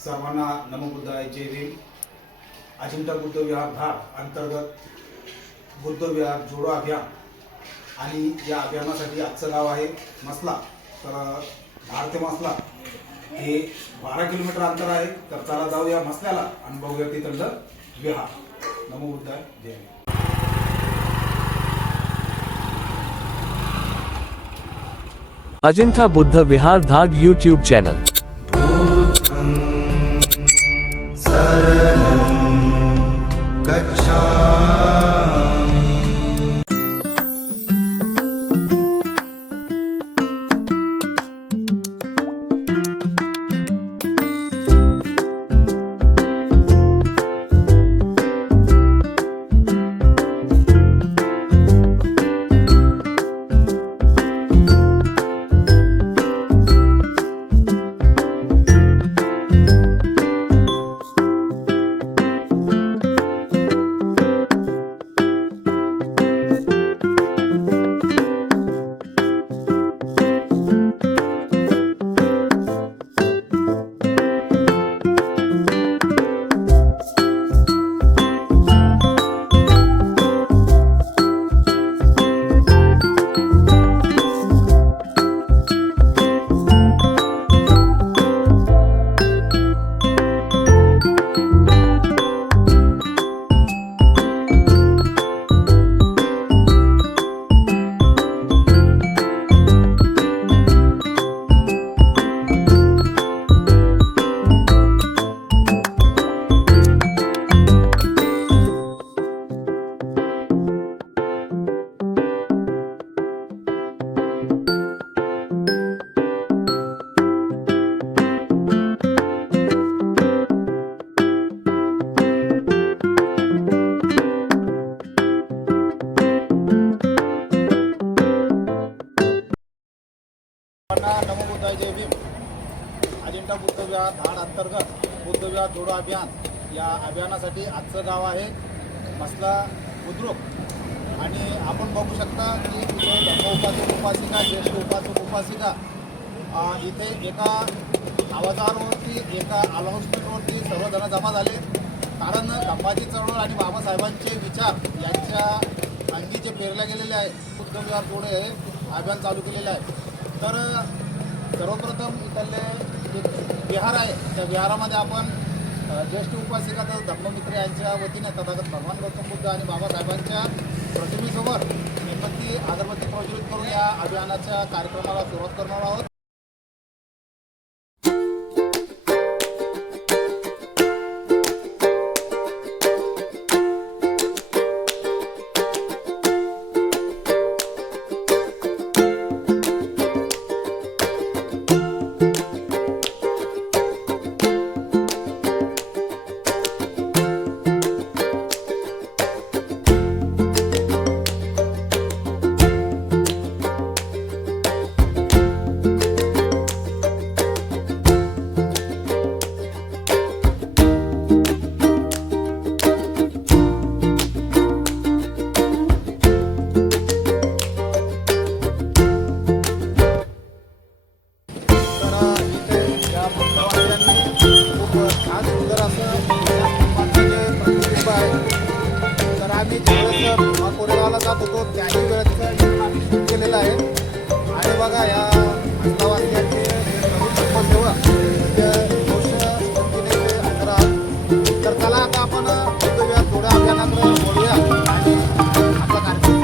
सर्वांना नमो बुद्धाय जय भीम। अजिंठा बुद्ध विहार धार अंतर्गत बुद्ध विहार जोडो अभियान आणि या अभियानासाठी आजचं गाव आहे मसला। तर धार ते मसला हे 12 किलोमीटर अंतर आहे। तर चला जाऊया मसल्याला आणि बघूया तिथलं विहार। नमो बुद्धाय जय भीम। अजिंठा बुद्ध विहार धार यूट्यूब चैनल। नमो बुद्धाय जय भीम। अजिंठा बुद्ध विहार धाड अंतर्गत बुद्ध विहार जोडो अभियान या अभियानासाठी आजचं गाव आहे मसला बुद्रुक। आणि आपण बघू शकता की इथे धर्मोपासक उपासिका ज्येष्ठ उपासक उपासिका इथे एका आवाजावरती एका अनाउन्समेंटवरती सर्वजण जमा झाले। कारण धम्माची चळवळ आणि बाबासाहेबांचे विचार यांच्या अंगी जे पेरले गेलेले आहे बुद्ध विहार जोडो हे अभियान चालू केलेलं आहे। तर सर्वप्रथम इथले जे विहार आहे त्या विहारामध्ये आपण ज्येष्ठ उपासिका तर धर्ममित्र यांच्या वतीने तथागत भगवान गौतम बुद्ध आणि बाबासाहेबांच्या प्रतिमेसमोर मेणबत्ती अगरबत्ती प्रज्वलित करून या अभियानाच्या कार्यक्रमाला सुरुवात करणार आहोत। तर आम्ही ज्यावेळेस कोरेगावला जात होतो त्याही वेळेचं केलेलं आहे। आणि बघा या वासियांचे सेवा तर चला आता आपण बुद्ध विहार जोडो अभियानाकडे बोलूया आणि आपला कार्यक्रम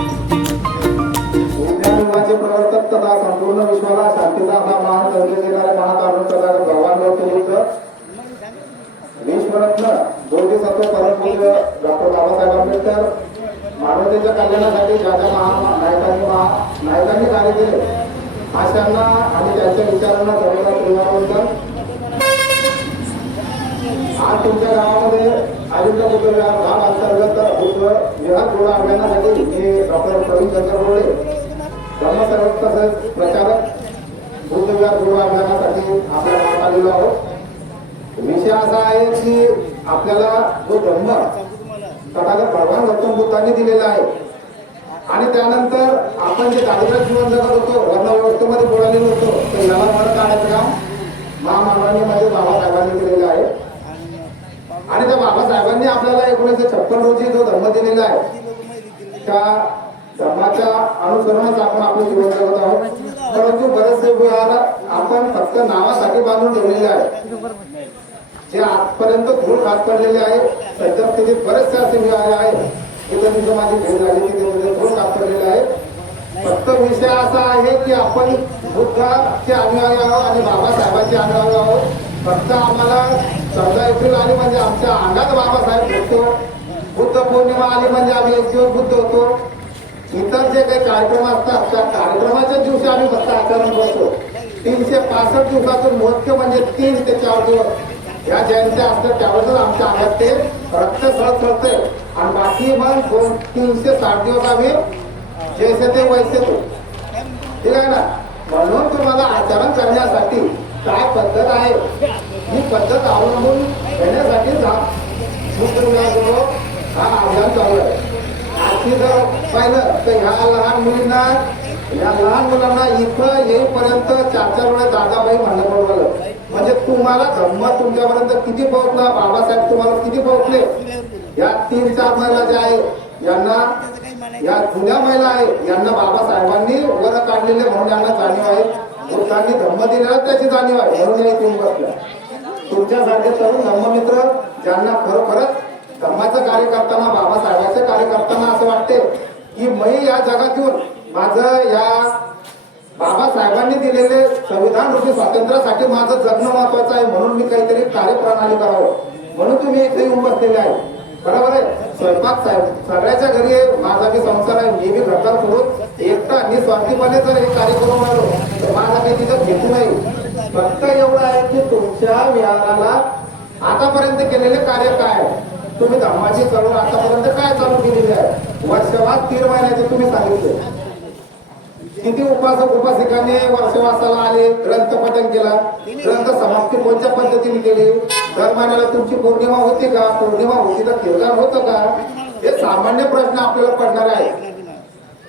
प्रवर्तक तथा संपूर्ण विश्वाला शांतीचा हा महान संदेश देणारे महाकारुण्य प्रदाता भगवान गौतम बुद्ध विश्वरत्न बोधिसत्व परमपूज्य डॉक्टर बाबासाहेब आंबेडकर मानवतेच्या कल्याणासाठी ज्या ज्या नायकांनी कार्य केले अशांना आणि त्यांच्या विचारांना सर्वांना प्रेमावंदन। आज तुमच्या गावामध्ये अजिंठा बुद्ध विहार धाड अंतर्गत बुद्ध विहार जोडो अभियानासाठी मी डॉक्टर प्रवीण चंद्र बोर्डे धर्मसेवक तसेच प्रचारक बुद्ध विहार जोडो अभियानासाठी आपल्या गावात आलेलो आहोत। विषय असा आहे की आपल्याला जो धर्म तथागत भगवान गौतम बुद्धांनी दिलेला आहे आणि त्यानंतर आपण जे दारिद्र्य जीवन जगत होतो वर्ण व्यवस्थेमध्ये बोलायला होतो तर याला फरक काढायचं काम महामानवांनी म्हणजे बाबासाहेबांनी दिलेला आहे. आणि त्या बाबासाहेबांनी आपल्याला 1956 रोजी जो धर्म दिलेला आहे त्या धर्माच्या अनुसरणाच आपण आपलं जीवन जगत आहोत. परंतु बरेचसे विहार आपण फक्त नावासाठी बांधून ठेवलेले आहे, जे आजपर्यंत धूळ खात पडलेले आहे. सध्या स्थितीत बरेचसे असे विहार आहेत तिथे तिथे माझी भेट झाली की ते धूळ खात पडलेले आहे. फक्त विषय असा आहे की आपण बुद्धाचे अनुयायी आहोत आणि बाबासाहेबांचे अनुयायी आहोत. फक्त आम्हाला 14 एप्रिल आली म्हणजे आमच्या अंगात बाबासाहेब भेटतो. बुद्ध पौर्णिमा आली म्हणजे आम्ही एक दिवस बुद्ध होतो. इतर जे काही कार्यक्रम असतात त्या कार्यक्रमाच्या दिवशी आम्ही फक्त आचरण करतो. 365 दिवसातून मोजके म्हणजे 3 ते 4 दिवस या जयंत्या असतात त्यावेळेस आमच्या अंगात ते रक्त सळसळते आणि बाकी मग 360 दिवस आम्ही जैसे ते वैसे तो. ठीक आहे ना. म्हणून तुम्हाला आचरण करण्यासाठी काय पद्धत आहे ही पद्धत अवलंबून घेण्यासाठी हा अभियान चालू आहे. आणखी जर पाहिलं तर ह्या लहान मुलींना या लहान मुलांना इथं येईपर्यंत 4-4 वेळा दादाबाई म्हणणं पडवलं. म्हणजे तुम्हाला धम्म तुमच्यापर्यंत किती पोहोचला, बाबासाहेब तुम्हाला किती पोहोचले. या 3-4 महिला ज्या आहेत यांना, या जुन्या महिला आहेत यांना बाबासाहेबांनी वर काढलेले म्हणून यांना जाणीव आहे. बुद्धांनी धम्म दिलेला त्याची जाणीव आहे म्हणून या तुम्ही बसल्या. तुमच्यासारखे तरुण धम्ममित्र ज्यांना खरोखरच धर्माचं कार्य करताना, बाबासाहेबांचं कार्य करताना असं वाटते की मी या जगात येऊन माझं या बाबासाहेबांनी दिलेले संविधान रूपी स्वातंत्र्यासाठी माझं जगणं महत्वाचं आहे म्हणून मी काहीतरी कार्यप्रणाली करावं म्हणून तुम्ही इथे येऊन बसलेले आहे. बरोबर आहे. स्वयंपाक साहेब सगळ्याच्या घरी आहे. माझा बी संसार आहे. मी बी घरदार करून एकटा निस्वार्थीपणे जर हे कार्य करून आलो तर माझा काही तिथं घेतू नाही. फक्त एवढं आहे की तुमच्या विहाराला आतापर्यंत केलेले कार्य काय आहे. तुम्ही धर्माची चळवळ आतापर्यंत काय चालू केलेली आहे. वर्षवास 3 महिन्याचे तुम्ही सांगितले. किती उपासक उपासिकांनी वर्षवासाला आले, ग्रंथ पठण केला, ग्रंथ समाप्ती कोणत्या पद्धतीने केली, दर महिन्याला तुमची पौर्णिमा होती का, पौर्णिमा होती तर कीर्तन होतं का, हे सामान्य प्रश्न आपल्याला पडणार आहे.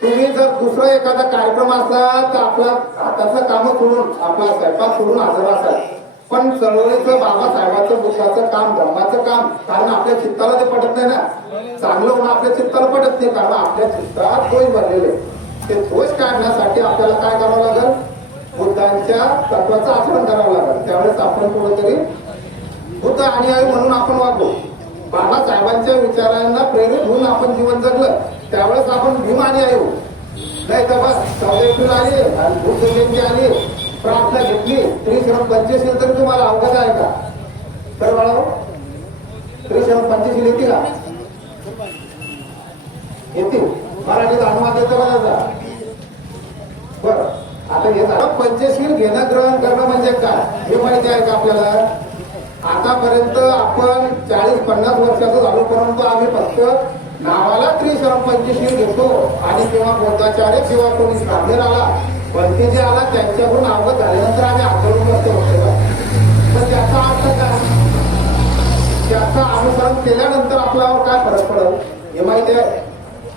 तुम्ही जर दुसरा एखादा कार्यक्रम असला तर आपला हाताचं काम सोडून आपला स्वयंपाक सोडून हजर असाल. पण चळवळीचं, बाबासाहेबांचं, बुद्धाचं काम, धर्माचं काम कारण आपल्या चित्ताला ते पटत नाही ना. चांगलं होणं आपल्या चित्ताला पटत नाही कारण आपल्या चित्तात दोष भरलेले. ते दोष काढण्यासाठी आपल्याला काय करावं लागेल, बुद्धांच्या तत्वाचं आचरण करावं लागेल. त्यावेळेस आपण कुठेतरी बुद्ध अनुयायी म्हणून आपण वागू. बाबासाहेबांच्या विचारांना प्रेरित होऊन आपण जीवन जगलं त्यावेळेस आपण भीम अनुयायी होऊ. नाही तर बस 14 एप्रिल आली आणि बुद्ध जयंती आली, प्रार्थना घेतली, त्रिशरण पंचशील तरी तुम्हाला अवगत आहे का. तर बाळा त्रिशरण पंचशील येते का, येते. मराठीत अनुवाद येतो का त्याचा. बर आता हे झालं पंचशील घेणं ग्रहण करणं म्हणजे काय हे माहिती आहे का आपल्याला. आतापर्यंत आपण 40-50 वर्षाचं झालो परंतु आम्ही फक्त नावाला त्रिशरण पंचशील घेतो आणि किंवा बोधाचार्य किंवा कोणी ब्राह्मण आला पंथी जे आला त्यांच्याकडून अवगत झाल्यानंतर आम्ही आंदोलन करतो. तर त्याचा अर्थ काय, त्याचं अनुसरण केल्यानंतर आपल्यावर काय फरक पडेल हे माहिती आहे.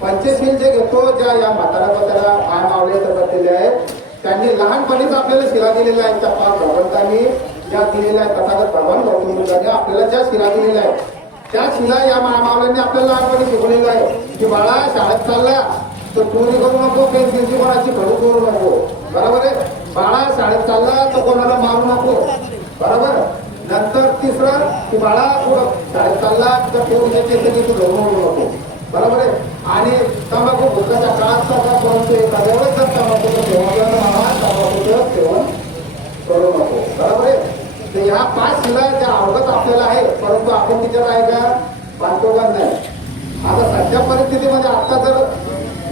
पंचशील जे घेतो, ज्या या म्हातारा पत्रा माय मावले बसलेले आहेत त्यांनी लहानपणीच आपल्याला शिला दिलेल्या आहेत. त्या पाच भगवंतांनी ज्या दिलेल्या आहेत, तथागत भगवान गौतम बुद्धांनी आपल्याला ज्या शिला दिलेल्या आहेत त्या शिला या मायमावल्यांनी आपल्याला लहानपणी शिकवलेलं आहे की बाळा शाळेत चालला तर चोरी करू नको, पेन्सिलची कोणाची खडू करू नको. बरोबर आहे. बाळा शाळेत चालला तर कोणाला मारू नको. बरोबर. नंतर तिसरं की बाळा शाळेत चालला तर पोरीच्या केस तू धरून नको. बरोबर आहे. आणि तंबाखू भुताच्या काळात परंतु एखाद्या वेळेस जर तंबाखूचं सेवन करू नको. बरोबर आहे. तर ह्या 5 शिला ज्या अवगत आपल्याला आहे परंतु आपण तिच्यात आहे का बांधतोबांध नाही. आता सध्या परिस्थितीमध्ये आता जर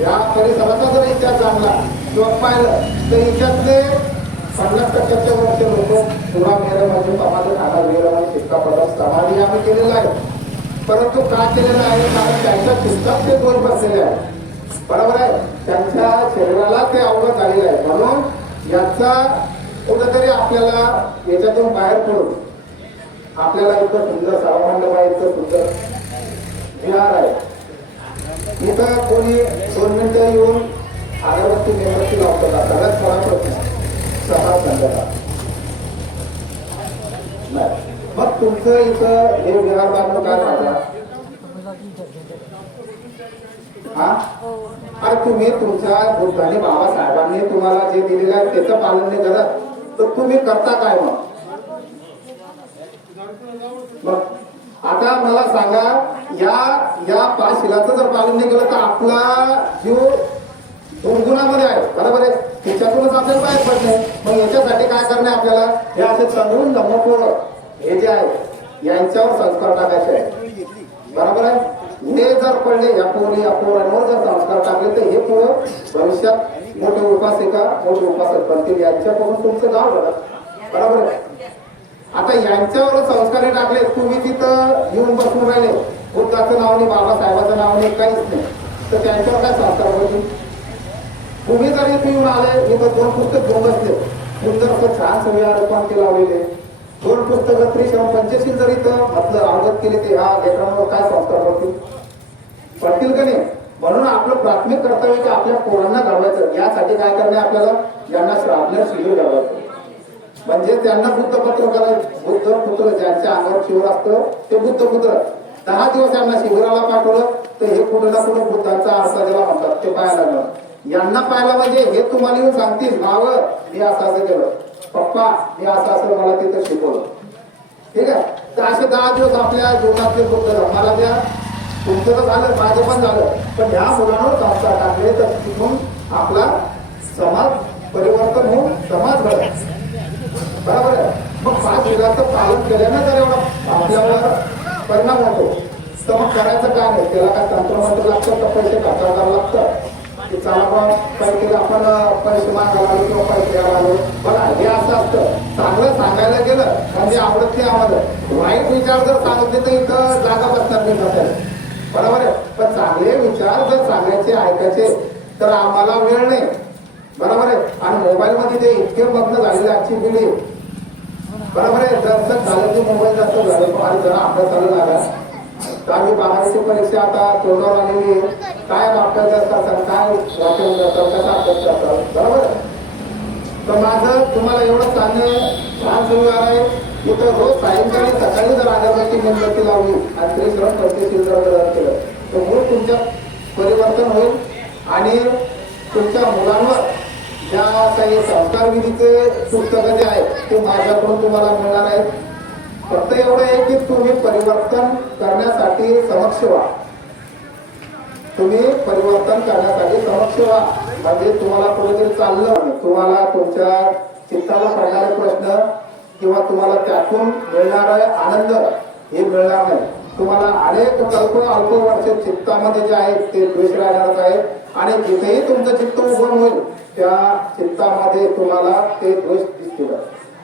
या परिसराचा जर इतिहास जाणला किंवा पाहिलं तर इतिहासले 50% वरचे लोक पुरा मेहरमध्ये समाधी खाना मेहरमध्ये शिक्का पडत समाधी आम्ही केलेला आहे. परंतु का केलेलं आहे कारण त्यांच्या चित्तात ते दोष बसलेले आहे. बरोबर आहे. त्यांच्या शरीराला ते अवगत झालेलं आहे. म्हणून याचा कुठेतरी आपल्याला याच्यातून बाहेर पडून आपल्याला इतकं सुंदर सावमंडप आहे, इतकं सुंदर विहार आहे. इथं कोणी 2 मिनिटं येऊन अगरबत्ती मेणबत्ती लावतात. सगळ्यात खरा प्रश्न सकाळ संध्याकाळ तुमचं इथं हे विहार बांधणं काय झालं हा? अरे तुम्ही तुमच्या बुद्धाने बाबासाहेबांनी तुम्हाला जे दिलेलं आहे त्याचं पालन नाही करत तर तुम्ही करता काय मग आता मला सांगा या पाच शिलाचं जर पालन नाही केलं तर आपला जीव गुणगुणामध्ये आहे बरोबर आहे त्याच्यातूनच आपल्याला बाहेर पडणे मग याच्यासाठी काय करणे आपल्याला हे असे चंद्रून धम्मपोर हे जे आहे यांच्यावर संस्कार टाकायचे आहे बरोबर आहे हे जर पडले या पोरांवर जर संस्कार टाकले तर हे पुढं भविष्यात मोठे उपासक बनतील यांच्याकडून तुमचं गाव घडत बरोबर आहे आता यांच्यावर संस्कार टाकले तुम्ही तिथं येऊन बसून राहिले बुद्धाचं नाव नाही बाबासाहेबाचं नाव नाही काहीच नाही तर त्यांच्यावर काय संस्कार होतील तुम्ही जर इथे येऊन आले इथं 2 पुस्तक घेऊन बसले सुंदर असं छान सगळ्या ते लावलेले 2 पुस्तकं त्रिश्रम पंचशील जर इथं म्हटलं अवगत केले ते ह्या लेकरांवर काय संस्कार पडतील का नाही म्हणून आपलं प्राथमिक कर्तव्य की आपल्या पोरांना घडवायचं यासाठी काय करणे आपल्याला यांना श्रावण शिबिर घडवायचं म्हणजे त्यांना बुद्धपत्र करायचं बुद्धपुत्र ज्यांच्या अंगावर शिवर असतं ते बुद्धपुत्र 10 दिवस यांना शिबिराला पाठवलं तर हे कुठं ना कुठं बुद्धाचा आरसा ज्याला म्हणतात ते पाहायला लागलं यांना पाहायला म्हणजे हे तुम्हाला येऊन सांगतील मावं मी असं केलं पप्पा मी असं मला तिथं शिकवलं ठीक आहे तर असे 10 दिवस आपल्या जीवनातले बुद्ध धर्माला द्या तुमचं तर झालं माझं पण झालं पण ह्या मुलांवर संस्कार टाकले तर तिथून आपला समाज परिवर्तन होऊन समाज घडत बरोबर आहे मग 5 शिलाचं पालन केल्यानं जर एवढा आपल्यावर परिणाम होतो तर मग करायचं काय नाही त्याला काय तंत्रमंत्र लागतं तर पैसे टाकायला लागतं की चला मग काहीतरी आपण पैसे मागायला आलो किंवा पैसे द्यायला आलो बघा हे असं असतं चांगलं सांगायला गेलं म्हणजे आवडत नाही आम्हाला वाईट विचार जर सांगितले तर इथं जागा बसणार नाही बसायला बरोबर आहे पण चांगले विचार जर सांगायचे ऐकायचे तर आम्हाला वेळ नाही बरोबर आहे आणि मोबाईल मध्ये ते इतके मग्न झालेले आजची पिढी बरोबर आहे जर झालं की मोबाईल जास्त झालं आणि जरा अभ्यास चालू झाला तर आम्ही बारावीची परीक्षा आता तोंडावर आलेली काय अभ्यास करतात काय वाचन करतात कसा अभ्यास करतात बरोबर तर माझं तुम्हाला एवढं छान सुविधा आहे इथं रोज सायंकाळी सकाळी जर अगरबत्ती मेणबत्ती लावली आणि त्रिश्रम पंचशील जर ग्रहण केलं तर मूळ तुमच्यात परिवर्तन होईल आणि तुमच्या मुलांवर ज्या काही संस्कार विधीचे पुस्तकं जे आहेत ते माझ्याकडून तुम्हाला मिळणार आहेत फक्त एवढं आहे की तुम्ही परिवर्तन करण्यासाठी समक्ष व्हा म्हणजे तुम्हाला कुठेतरी चाललं तुम्हाला तुमच्या चित्ताला पडणारे प्रश्न किंवा तुम्हाला त्यातून मिळणारा आनंद हे मिळणार नाही तुम्हाला अनेक अल्प वर्ष चित्तामध्ये जे आहेत ते द्वेष राहणार आहेत आणि जिथेही तुमचं चित्त उभं होईल त्या चित्तामध्ये तुम्हाला ते द्वेष दिसतील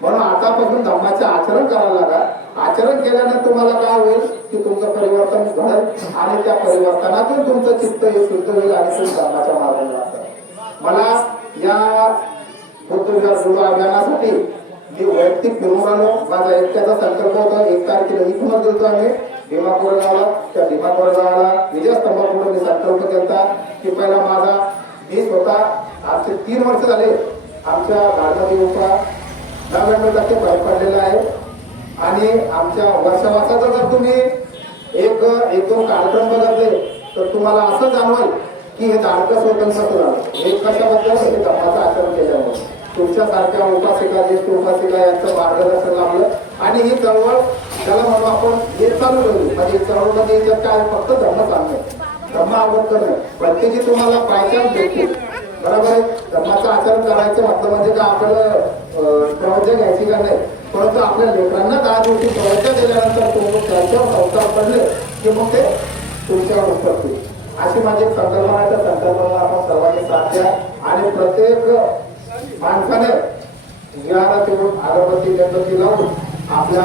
म्हणून आतापासून धम्माचे आचरण करायला लागा आचरण केल्याने तुम्हाला काय होईल की तुमचं परिवर्तन घडेल आणि त्या परिवर्तनातून तुमचं चित्त हे शुद्ध होईल आणि तुम्ही धम्माच्या मार्गाने जातात मला या बुद्ध अभियानासाठी मी वैयक्तिक फिरून आलो माझा एकट्याचा संकल्प होता 1 तारखेला इथूनच गेलो आम्ही भीमापूर गावाला त्या भीमापूर गावाला विजयस्तंभापुढे मी संकल्प केला की पहिला माझा मी स्वतः आजचे 3 वर्ष झाले आमच्या गाडमध्ये उपा 90% बाहेर पडलेला आहे आणि आमच्या वर्षावासाचा जर तुम्ही एक 2 कार्यक्रम बघितले तर तुम्हाला असं जाणवेल की हे धाडकं स्वतंत्र झालं हे कशाबद्दल हे धर्माचं आचरण केल्यामुळे तुमच्यासारख्या उपासिका ज्येष्ठ उपासिका यांचं मार्गदर्शन लाभलं आणि ही चळवळ त्याला म्हणून आपण हे चालू ठेवली म्हणजे चळवळमध्ये काय फक्त धर्म सांगणे धर्म आवड करणं प्रत्येकी तुम्हाला पायचान भेटतील बरोबर आहे धर्माचं आचरण करायचं म्हटलं म्हणजे का आपल्याला प्रवचन घ्यायची का नाही परंतु आपल्या लेकरांना 10 दिवशी प्रवचन दिल्यानंतर तुम्ही त्यांच्यावर संस्कार पडले की मग ते तुमच्यावर उतरतील अशी माझी संकल्पना आहे त्या संकल्पनेला आपण सर्वांनी साथ द्या आणि प्रत्येक माणसाने विहारात येऊन अगरबत्ती मेणबत्ती लावून आपल्या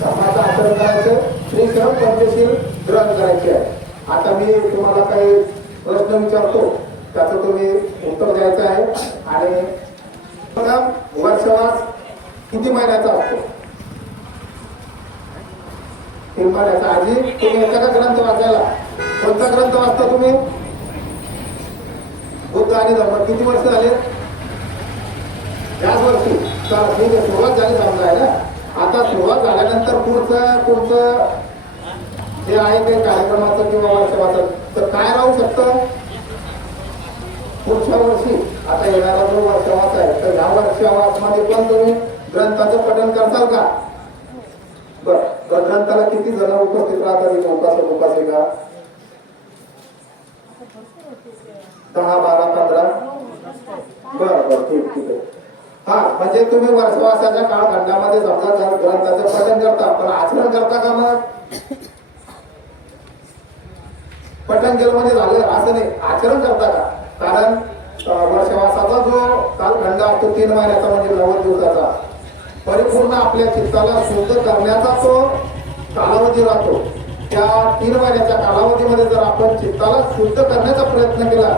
धर्माचं आचरण करायचं त्रिश्रम पंचशील ग्रहण करायचे आहे आता मी तुम्हाला काही प्रश्न विचारतो त्याचं तुम्ही उत्तर द्यायचं आहे आणि वर्षवास किती महिन्याचा असतो 3 महिन्याचा आधी तुम्ही एखादा ग्रंथ वाचायला कोणता ग्रंथ वाचता तुम्ही बुद्ध आणि धर्म किती वर्ष झाले याच वर्षी ठीक आहे सुरुवात झाली समजा आहे ना आता सुरुवात झाल्यानंतर पुढचं जे आहे ते कार्यक्रमाचं किंवा वर्षाचं तर काय राहू शकतं पुढच्या वर्षी. आता येणारा जो वर्षावास आहे तर ह्या वर्षावासमध्ये पण तुम्ही ग्रंथाचं पठण करताल का? बरं, ग्रंथाला किती जण उपस्थित राहतात इथे उपासिका? 10, 12, 15. बरं ठीक आहे. हा म्हणजे तुम्ही वर्षवासाच्या काळखंडामध्ये समजा ग्रंथाचं पठण करता पण आचरण करता का? मग पठण केलं म्हणजे झालं असं नाही, आचरण करता का? कारण वर्षवासाचा जो कालखंड असतो 3 महिन्याचा म्हणजे 90 दिवसाचा परिपूर्ण आपल्या चित्ताला शुद्ध करण्याचा तो कालावधी राहतो. त्या 3 महिन्याच्या कालावधीमध्ये जर आपण चित्ताला शुद्ध करण्याचा प्रयत्न केला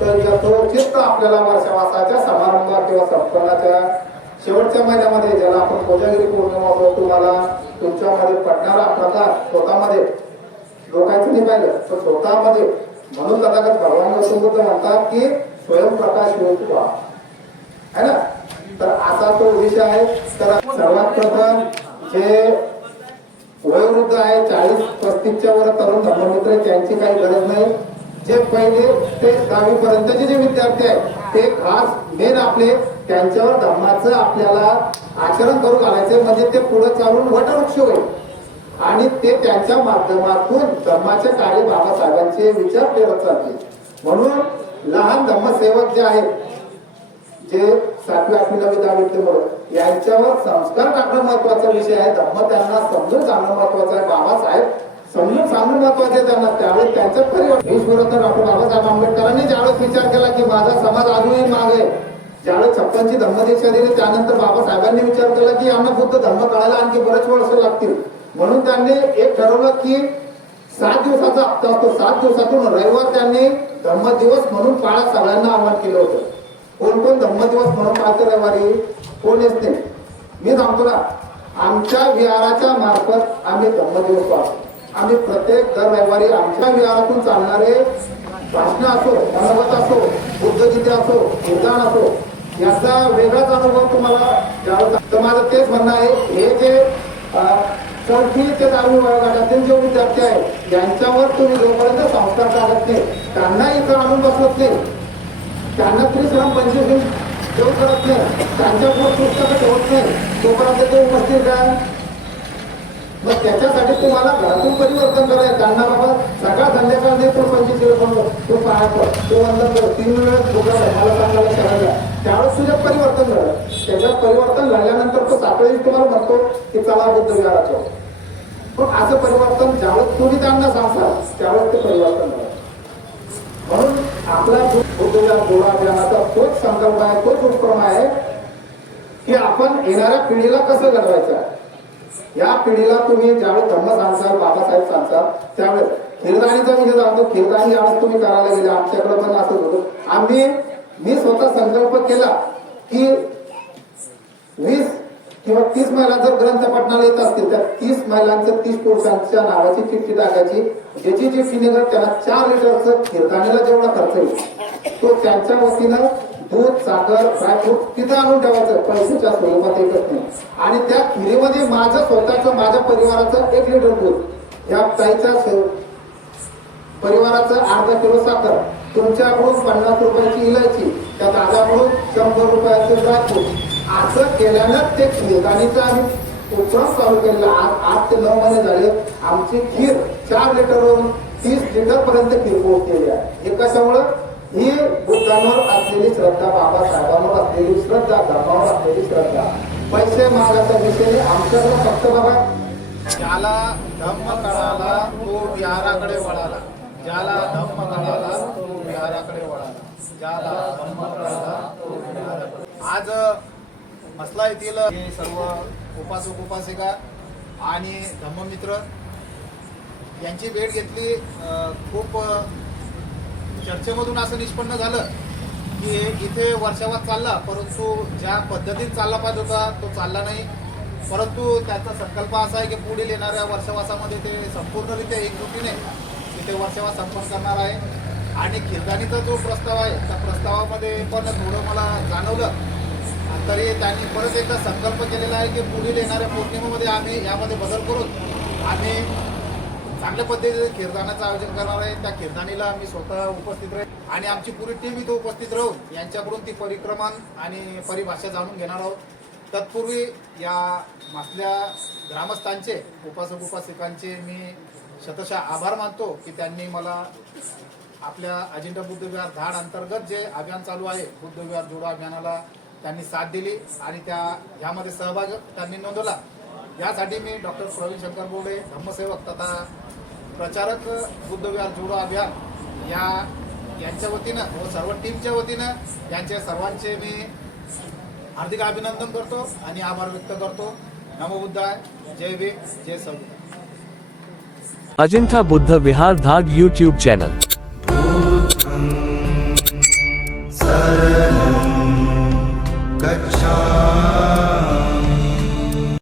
तर तो चित्त आपल्याला वर्षवासाच्या समारंभात किंवा संपन्नाच्या शेवटच्या महिन्यामध्ये ज्याला आपण कोजागिरी पौर्णिमा होतो तुम्हाला तुमच्यामध्ये पडणारा प्रकार स्वतःमध्ये लोकांचं नाही पाहिलं तर स्वतःमध्ये म्हणून तथागत भगवान गौतम बुद्ध म्हणतात की स्वयंप्रकाश होतो है ना. तर असा तो विषय आहे. तर सर्वात प्रथम जे वयोवृद्ध आहे 40-35च्या वर तरुण धर्ममित्र त्यांची काही गरज नाही. जे पहिले ते 10वी पर्यंतचे जे विद्यार्थी आहेत ते खास मेन आपले त्यांच्यावर धर्माचं आपल्याला आचरण करून घालायचं म्हणजे ते पुढे चालून वटवृक्ष होईल आणि ते त्यांच्या माध्यमातून धर्माचे कार्य बाबासाहेबांचे विचार करत चालतील. म्हणून लहान धर्मसेवक जे आहेत जे 7वी 8वी 9वी 10वी यांच्यावर संस्कार टाकणं महत्वाचा विषय आहे. धर्म त्यांना समजून सांगणं महत्वाचं आहे. बाबासाहेब समजून सांगणं महत्वाचे आहे त्यांना. त्यावेळेस त्यांचं परिवर्तन ईश्वरत्न डॉक्टर बाबासाहेब आंबेडकरांनी ज्यावेळेस विचार केला की माझा समाज अजूनही मागे ज्यावेळेस 56ची धर्मदीक्षा दिली त्यानंतर बाबासाहेबांनी विचार केला की यांना बुद्ध धर्म कळायला आणखी बरेच वर्ष लागतील. म्हणून त्यांनी एक ठरवलं की 7 दिवसाचा हप्ता असतो 7 दिवसातून रविवार त्यांनी धम्मदिवस म्हणून पाळा सगळ्यांना आवाहन केलं होतं. कोण धम्मदिवस म्हणून पाळतं रविवारी? कोण येत नाही. मी सांगतो ना आमच्या विहाराच्या मार्फत आम्ही धम्मदिवस पाळतो. आम्ही प्रत्येक दर रविवारी आमच्या विहारातून चालणारे भाषण असो धर्मगत असो बुद्धगीते असो कीर्तन असो याचा वेगळाच अनुभव तुम्हाला द्यावा. तर माझं तेच म्हणणं आहे हे जे 4थी ते 10वी वयोगटातील जे विद्यार्थी आहेत यांच्यावर तुम्ही जोपर्यंत संस्कार टाकत नाही त्यांना इथं आणून बसवत नाही त्यांना त्रिश्राम पंचशील देऊ करत नाही त्यांच्या पुढे पुस्तकं ठेवत नाही तोपर्यंत ते उपस्थित आहे. मग त्याच्यासाठी तुम्हाला घरातून परिवर्तन करायचं. त्यांना बाबा सकाळ संध्याकाळ नाही तो पंचशील बनव तो पाया कर तो वंदन कर 3 वेळेस मला सांगायला करायला त्यावेळेस तुझ्यात परिवर्तन झालं. त्याच्यात परिवर्तन झाल्यानंतर तो 7 वेळेस तुम्हाला म्हणतो की चला बुद्ध विहाराचं. पण असं परिवर्तन ज्यावेळेस तुम्ही त्यांना सांगता त्यावेळेस ते परिवर्तन झालं. म्हणून आपला जो बुद्ध विहार जोडा अभियानाचा तोच संकल्प आहे तोच उपक्रम आहे की आपण येणाऱ्या पिढीला कसं घडवायचं आहे. या पिढीला तुम्ही ज्यावेळेस धर्म सांगताल बाबासाहेब सांगताल त्यावेळेस खीरदाणीचा विषय सांगतो. खीरदाणी यावेळेस तुम्ही करायला गेले आमच्याकडे पण असंच होतं. मी स्वतः संकल्प केला की 20 किंवा 30 महिला जर ग्रंथ पठणाला येत असतील त्या 30 महिलांचं 30 पुरुषांच्या नावाची चिठ्ठी टाकायची. ज्याची चिठ्ठी निघत त्यांना 4 लिटरचं खीरदाणीला जेवढा खर्च येईल तो त्यांच्या वतीनं दूध साखर ड्रायफ्रूट तिथं आणून ठेवायचं पैशाच्या स्वरूपात एकच नाही. आणि त्या खिरीमध्ये माझं स्वतःचं माझ्या परिवाराचं 1 लिटर दूध या ताईच्या परिवाराचं अर्धा किलो साखर तुमच्याकडून 50 रुपयाची इलायची त्या दादाकडून 100 रुपयाचं ड्रायफ्रूट असं केल्यानं ते खीरदाणीचं आम्ही उपक्रम चालू केलेला. 8 ते 9 महिने झाले आमची खीर 4 लिटरवरून 30 लिटर पर्यंत खीर पोहोचलेली आहे. हे कशामुळं ही बुद्धांवर असलेली श्रद्धा बाबासाहेबांवर असलेली श्रद्धा धर्मावर असलेली श्रद्धा. पैसे मागायचा विषय आमच्याकडे फक्त बघा ज्याला धम्म कळाला तो विहाराकडे वळाला. ज्याला धम्म कळाला तो विहाराकडे वळाला. ज्याला धम्म कळाला तो विहाराकडे. आज मसला येथील हे सर्व उपासक उपासिका आणि धम्ममित्र यांची भेट घेतली. खूप चर्चेमधून असं निष्पन्न झालं की इथे वर्षावास चालला परंतु ज्या पद्धतीत चालला पाहिजे होता तो चालला नाही. परंतु त्याचा संकल्प असा आहे की पुढील येणाऱ्या वर्षावासामध्ये ते संपूर्णरित्या एकजुटीने तिथे वर्षावास संपन्न करणार आहे. आणि खीरदाणीचा जो प्रस्ताव आहे त्या प्रस्तावामध्ये पण थोडं मला जाणवलं तरी त्यांनी परत एकदा संकल्प केलेला आहे की पुढील येणाऱ्या पौर्णिमेमध्ये आम्ही यामध्ये बदल करून आम्ही चांगल्या पद्धतीने कीर्तनाचं आयोजन करणार आहे. त्या कीर्तनीला मी स्वतः उपस्थित राहील आणि आमची पुरी टीम इथं उपस्थित राहून यांच्याकडून ती परिक्रमण आणि परिभाषा जाणून घेणार आहोत. तत्पूर्वी या मासल्या ग्रामस्थांचे उपासक उपासिकांचे मी शतशः आभार मानतो की त्यांनी मला आपल्या अजिंठा बुद्ध विहार धाड अंतर्गत जे अभियान चालू आहे बुद्ध विहार जोडो अभियानाला त्यांनी साथ दिली आणि यामध्ये सहभाग त्यांनी नोंदवला. यासाठी मी डॉक्टर प्रवीण शंकर बोर्डे धम्मसेवक तथा प्रचारक बुद्ध विहार जोडो अभियान यांच्या वतीनं व सर्व टीमच्या वतीनं यांच्या सर्वांचे मी हार्दिक अभिनंदन करतो आणि आभार व्यक्त करतो. नमो बुद्धाय. जय भीम. जय संविधान. अजिंठा बुद्ध विहार धाड यूट्यूब चॅनल. शरणं गच्छामि.